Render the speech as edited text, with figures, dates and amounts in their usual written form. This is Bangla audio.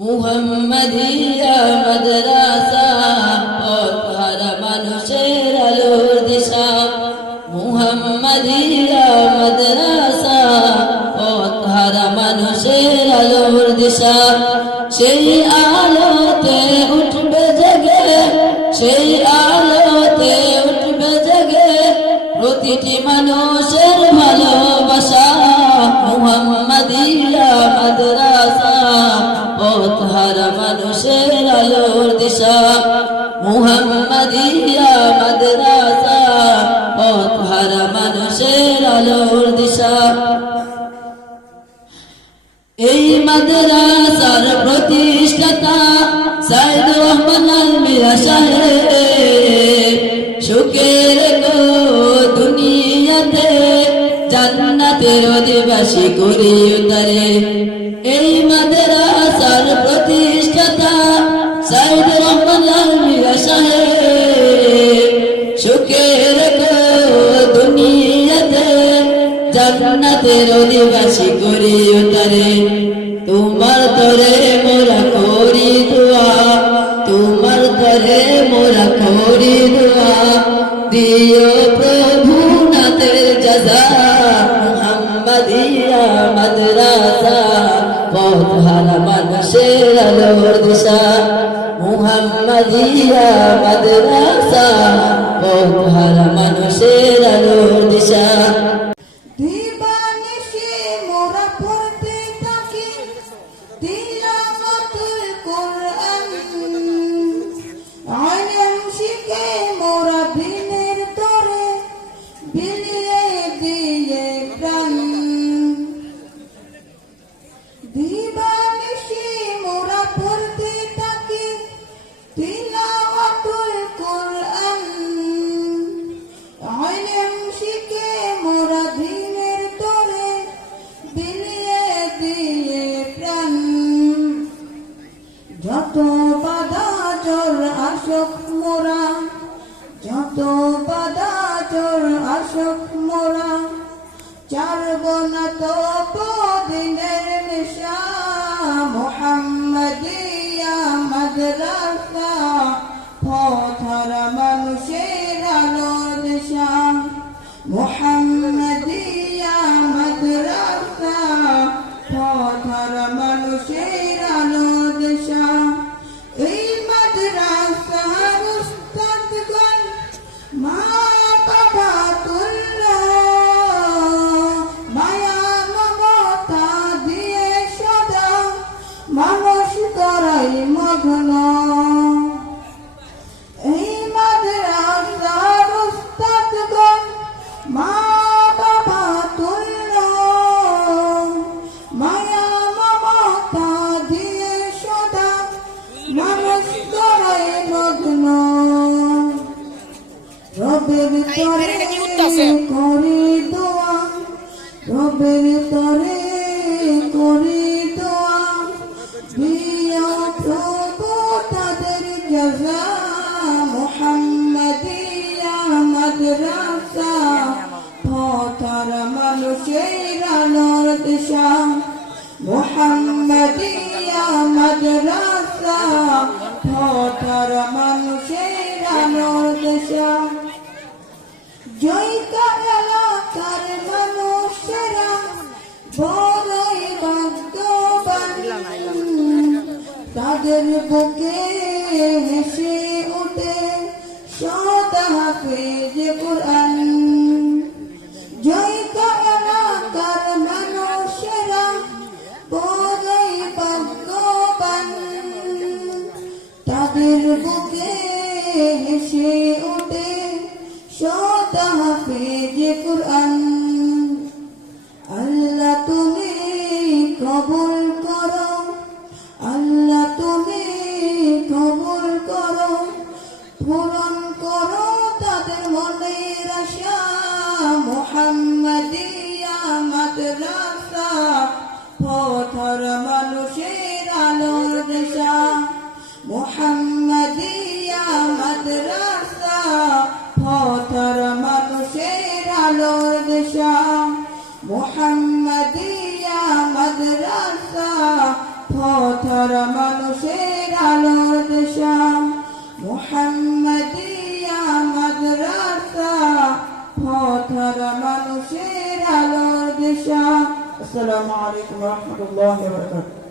মুহাম্মাদিয়া মাদ্রাসা পথহারা মানুষের আলোর দিশা। মুহাম্মাদিয়া মাদ্রাসা পথহারা মানুষের আলোর দিশা। সেই আলোতে উঠবে জেগে, সেই আলোতে উঠবে জেগে প্রতিটি মানুষের ভালোবাসা। মুহাম্মাদিয়া মাদ্রাসা পথহারা মানুষের আলোর দিশা। মুহাম্মাদিয়া মাদ্রাসা পথহারা মানুষের আলোর দিশা। এই মাদ্রাসার প্রতিষ্ঠাতা সাইদ রহমান আল মিরা সাহেব সুখের গো দুনিয়াতে জান্নাতের অধিবাসী করিও তারে। এই মাদ্রাসার প্রতিষ্ঠাতা সাইদ রহমান আল মিরা সাহেব সুখের গো দুনিয়াতে জান্নাতের অধিবাসী করিও তারে। তোমার তরে মোরা করি দোয়া, তোমার তরে মোরা করি দোয়া, দিও প্রভু নাতের জাযা। মুহাম্মাদিয়া মাদ্রাসা পথহারা মানুষের আলোর দিশা। মুহাম্মাদিয়া মাদ্রাসা পথহারা মানুষের আলোর দিশা। যত বাধা জোর আসুক মোরা, যত বাধা জোর আসুক মোরা, ছাড়ব না তো দিনের নেশা। মুহাম্মাদিয়া মাদ্রাসা পথহারা মানুষের আলোর দিশা। মুহাম্মাদিয়া মাদ্রাসা পথহারা মানুষের আলোর দিশা। এই মাদ্রাসার উস্তাদগণ মা বাবা তুল্য, মায়া মমতা দিয়ে সদা মানুষ করাই মগ্ন। এই মাদ্রাসার উস্তাদগণ মা বাবা তুল্য, মায়া মমতা দিয়ে সদা মানুষ করাই মগ্ন। রবের তরে করি দোয়া, রবের তরে করি দোয়া, দিও প্রভু তাদের জাযা। মুহাম্মাদিয়া মাদ্রাসা পথহারা মানুষের আলোর দিশা। মুহাম্মাদিয়া মাদ্রাসা পথহারা মানুষের আলোর দিশা। জয়কা এলাকার মানুষেরা বড়ই ভাগ্যবান, তাদের বুকে হেসে ওঠে সদা হাফেজ কুরআন। জয়কা এলাকার মানুষেরা বড়ই ভাগ্যবান, তাদের বুকে হেসে ওঠে সদা হাফেজ কুরআন। আল্লাহ তুমি কবুল করো, আল্লাহ তুমি কবুল করো, পূরণ করো তাদের মনের আশা। মুহাম্মাদিয়া মাদ্রাসা পথহারা মানুষের আলোর দিশা। মুহাম্মাদিয়া মাদ্রাসা পথহারা মানুষের আলোর দিশা। মুহাম্মাদিয়া মাদ্রাসা পথর মানুষের আলোর দিশা মুহাম্মাদিয়া মাদ্রাসা পথর মানুষের আলোর দিশা আসসালামু আলাইকুম ওয়া রাহমাতুল্লাহি ওয়া বারাকাতুহু